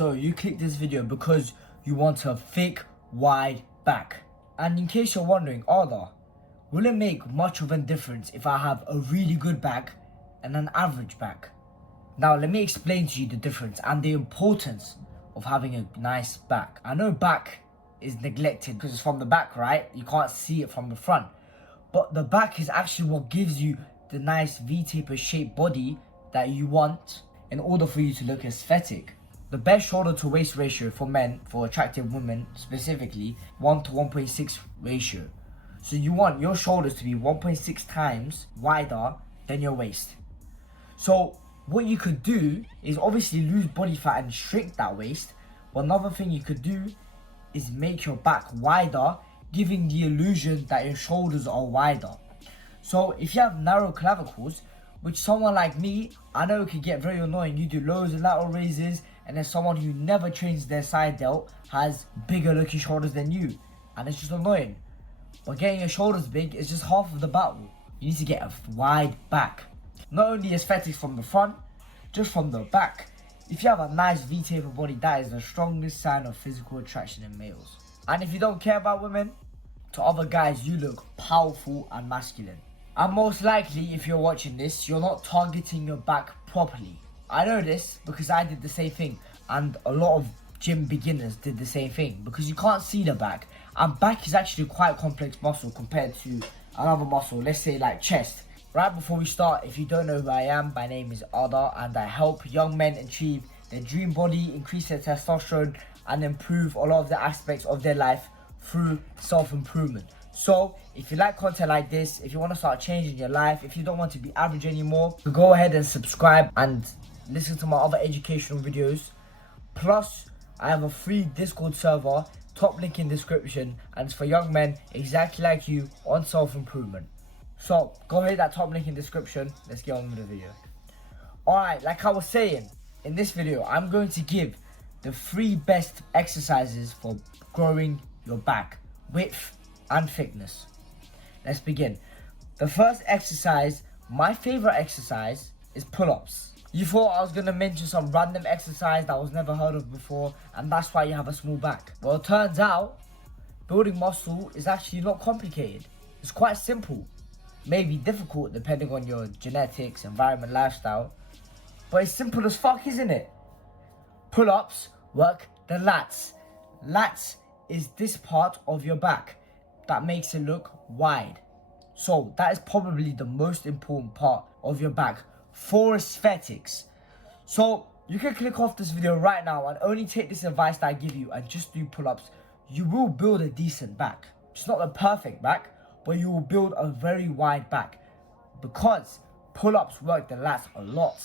So you click this video because you want a thick, wide back. And in case you're wondering, Arda, will it make much of a difference if I have a really good back and an average back? Now let me explain to you the difference and the importance of having a nice back. I know back is neglected because it's from the back, right? You can't see it from the front. But the back is actually what gives you the nice V-taper shaped body that you want in order for you to look aesthetic. The best shoulder to waist ratio for men, for attractive women specifically, 1 to 1.6 ratio. So you want your shoulders to be 1.6 times wider than your waist. So what you could do is obviously lose body fat and shrink that waist. But another thing you could do is make your back wider, giving the illusion that your shoulders are wider. So if you have narrow clavicles, which someone like me, I know it could get very annoying. You do loads of lateral raises, and then someone who never trains their side delt has bigger looking shoulders than you, and it's just annoying. But getting your shoulders big is just half of the battle. You need to get a wide back. Not only aesthetics from the front, just from the back. If you have a nice V-taper body, that is the strongest sign of physical attraction in males. And if you don't care about women, to other guys you look powerful and masculine. And most likely, if you're watching this, you're not targeting your back properly. I know this because I did the same thing, and a lot of gym beginners did the same thing, because you can't see the back, and back is actually quite a complex muscle compared to another muscle, let's say like chest. Right before we start, if you don't know who I am, my name is Arda, and I help young men achieve their dream body, increase their testosterone, and improve a lot of the aspects of their life through self-improvement. So if you like content like this, if you want to start changing your life, if you don't want to be average anymore, go ahead and subscribe and listen to my other educational videos. Plus, I have a free Discord server, top link in description, and it's for young men exactly like you on self-improvement. So go hit that top link in description. Let's get on with the video. Alright, like I was saying, in this video I'm going to give the 3 best exercises for growing your back, width and thickness. Let's begin. The first exercise, my favorite exercise, is pull-ups. You thought I was gonna mention some random exercise that was never heard of before, and that's why you have a small back. Well, it turns out building muscle is actually not complicated. It's quite simple. Maybe difficult depending on your genetics, environment, lifestyle, but it's simple as fuck, isn't it? Pull-ups work the lats. Lats is this part of your back that makes it look wide. So that is probably the most important part of your back for aesthetics. So you can click off this video right now and only take this advice that I give you and just do pull-ups. You will build a decent back. It's not a perfect back, but you will build a very wide back, because pull-ups work the lats a lot,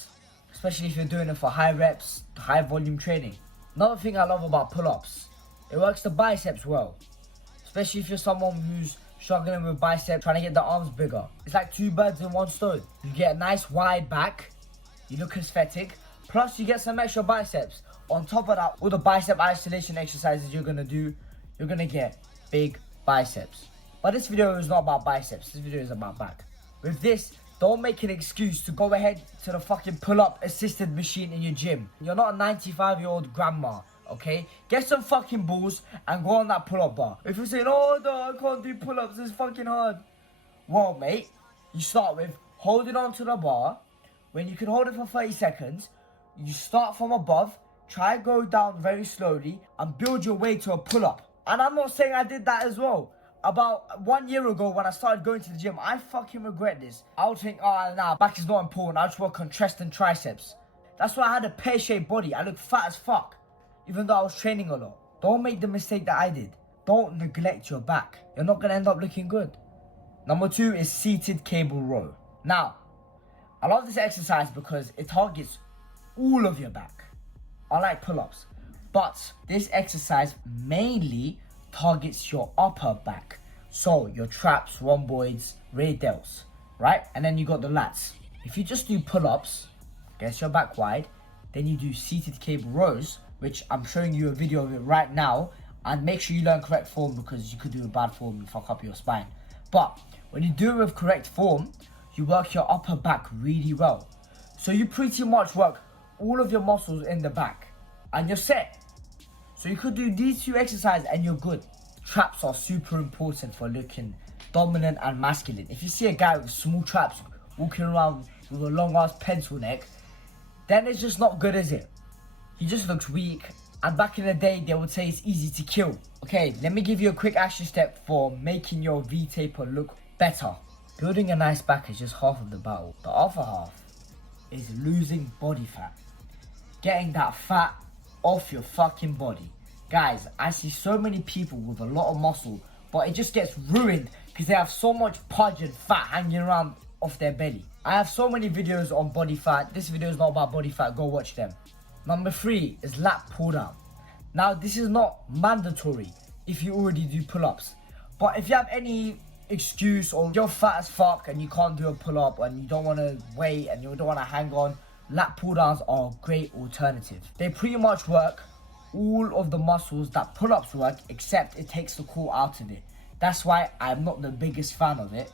especially if you're doing it for high reps, high volume training. Another thing I love about pull-ups, it works the biceps well, especially if you're someone who's struggling with biceps, trying to get the arms bigger. It's like 2 birds in 1 stone. You get a nice wide back, you look aesthetic, plus you get some extra biceps. On top of that, all the bicep isolation exercises you're gonna do, you're gonna get big biceps. But this video is not about biceps, this video is about back. With this, don't make an excuse to go ahead to the fucking pull-up assisted machine in your gym. You're not a 95-year-old grandma, okay? Get some fucking balls and go on that pull-up bar. If you're saying, oh no, I can't do pull-ups, it's fucking hard. Well, mate, you start with holding on to the bar. When you can hold it for 30 seconds, you start from above, try go down very slowly and build your way to a pull-up. And I'm not saying I did that as well. About 1 year ago when I started going to the gym, I fucking regret this. I would think, oh nah, back is not important, I just work on chest and triceps. That's why I had a pear-shaped body. I looked fat as fuck, even though I was training a lot. Don't make the mistake that I did. Don't neglect your back. You're not gonna end up looking good. Number 2 is seated cable row. Now, I love this exercise because it targets all of your back, unlike pull-ups. But this exercise mainly targets your upper back, so your traps, rhomboids, rear delts, right? And then you got the lats. If you just do pull-ups, gets your back wide, then you do seated cable rows, which I'm showing you a video of it right now, and make sure you learn correct form, because you could do a bad form and fuck up your spine. But when you do it with correct form, you work your upper back really well. So you pretty much work all of your muscles in the back. and you're set. So you could do these 2 exercises and you're good. Traps are super important for looking dominant and masculine. If you see a guy with small traps walking around with a long ass pencil neck, then it's just not good, is it? He just looks weak. And back in the day, they would say it's easy to kill. Okay, let me give you a quick action step for making your V-taper look better. Building a nice back is just half of the battle. The other half is losing body fat. Getting that fat off your fucking body. Guys, I see so many people with a lot of muscle, but it just gets ruined because they have so much pudge and fat hanging around off their belly. I have so many videos on body fat. This video is not about body fat, go watch them. Number 3 is lat pull down. Now this is not mandatory if you already do pull-ups, but if you have any excuse or you're fat as fuck and you can't do a pull-up and you don't want to wait and you don't want to hang on, lat pull downs are a great alternative. They pretty much work all of the muscles that pull-ups work, except it takes the core out of it. That's why I'm not the biggest fan of it,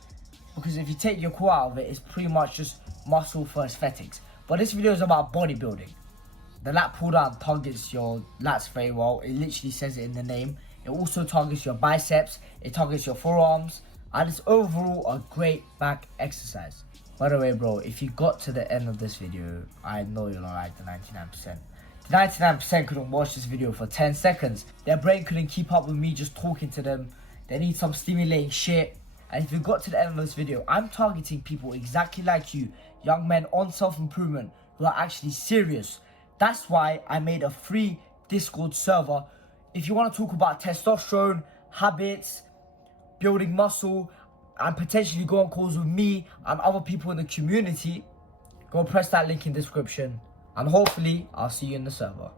because if you take your core out of it, it's pretty much just muscle for aesthetics. But this video is about bodybuilding. The lat pull down targets your lats very well. It literally says it in the name. It also targets your biceps, it targets your forearms, and it's overall a great back exercise. By the way, bro, if you got to the end of this video, I know you're not like the 99%. The 99% couldn't watch this video for 10 seconds. Their brain couldn't keep up with me just talking to them. They need some stimulating shit. And if you got to the end of this video, I'm targeting people exactly like you, young men on self-improvement who are actually serious. That's why I made a free Discord server. If you want to talk about testosterone, habits, building muscle, and potentially go on calls with me and other people in the community, go press that link in the description. And hopefully, I'll see you in the server.